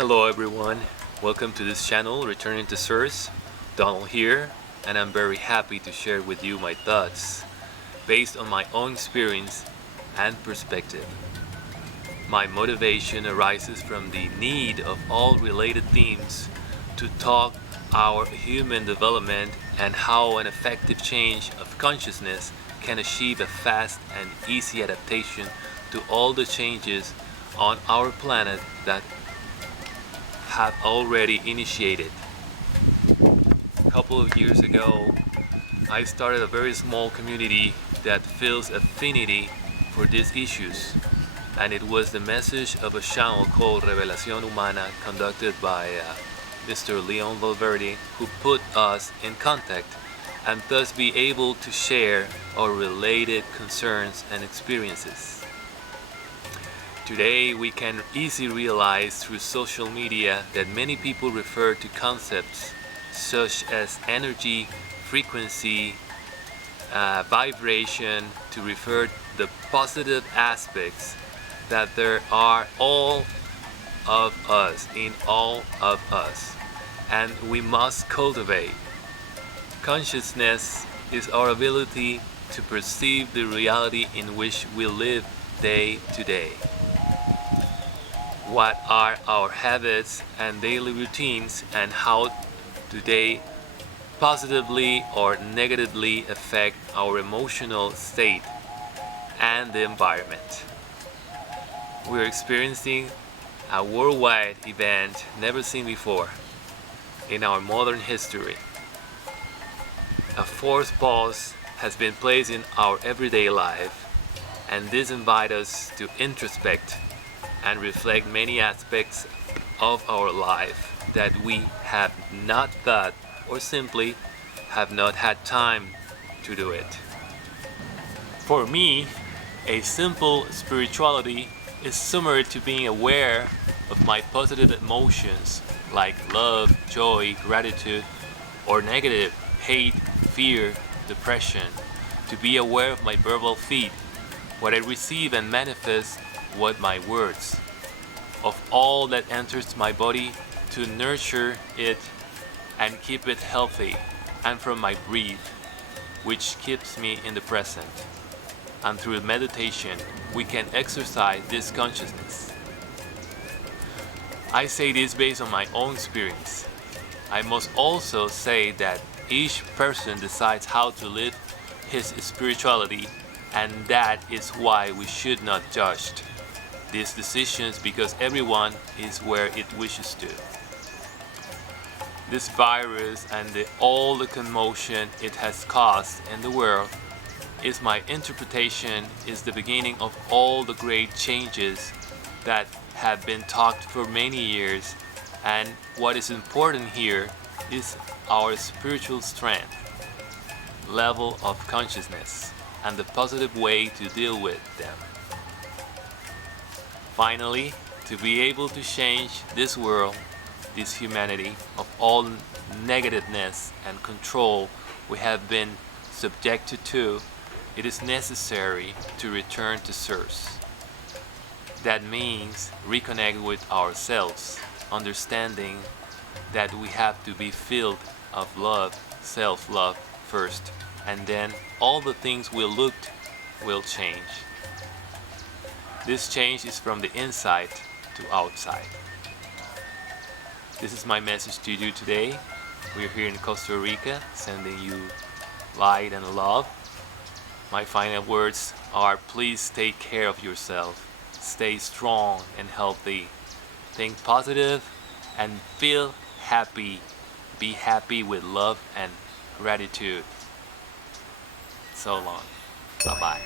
Hello everyone, welcome to this channel, Returning to Source. Donald here, and I'm very happy to share with you my thoughts based on my own experience and perspective. My motivation arises from the need of all related themes to talk our human development and how an effective change of consciousness can achieve a fast and easy adaptation to all the changes on our planet that have already initiated. A couple of years ago, I started a very small community that feels affinity for these issues, and it was the message of a channel called Revelación Humana conducted by Mr. Leon Valverde, who put us in contact and thus be able to share our related concerns and experiences. Today, we can easily realize through social media that many people refer to concepts such as energy, frequency, vibration to refer to the positive aspects that there are all of us, in all of us, and we must cultivate. Consciousness is our ability to perceive the reality in which we live day to day. What are our habits and daily routines, and how do they positively or negatively affect our emotional state and the environment? We're experiencing a worldwide event never seen before in our modern history. A forced pause has been placed in our everyday life, and this invites us to introspect and reflect many aspects of our life that we have not thought or simply have not had time to do it. For me, a simple spirituality is similar to being aware of my positive emotions like love, joy, gratitude, or negative, hate, fear, depression, to be aware of my verbal feed, what I receive and manifest with my words, of all that enters my body to nurture it and keep it healthy, and from my breath, which keeps me in the present. And through meditation, we can exercise this consciousness. I say this based on my own experience. I must also say that each person decides how to live his spirituality, and that is why we should not judge these decisions, because everyone is where it wishes to. This virus and all the commotion it has caused in the world is my interpretation is the beginning of all the great changes that have been talked for many years, and what is important here is our spiritual strength, level of consciousness, and the positive way to deal with them. Finally, to be able to change this world, this humanity, of all negativeness and control we have been subjected to, it is necessary to return to Source. That means reconnect with ourselves, understanding that we have to be filled of love, self-love first, and then all the things we looked will change. This change is from the inside to outside. This is my message to you today. We're here in Costa Rica, sending you light and love. My final words are: please take care of yourself. Stay strong and healthy. Think positive and feel happy. Be happy with love and gratitude. So long. Bye-bye.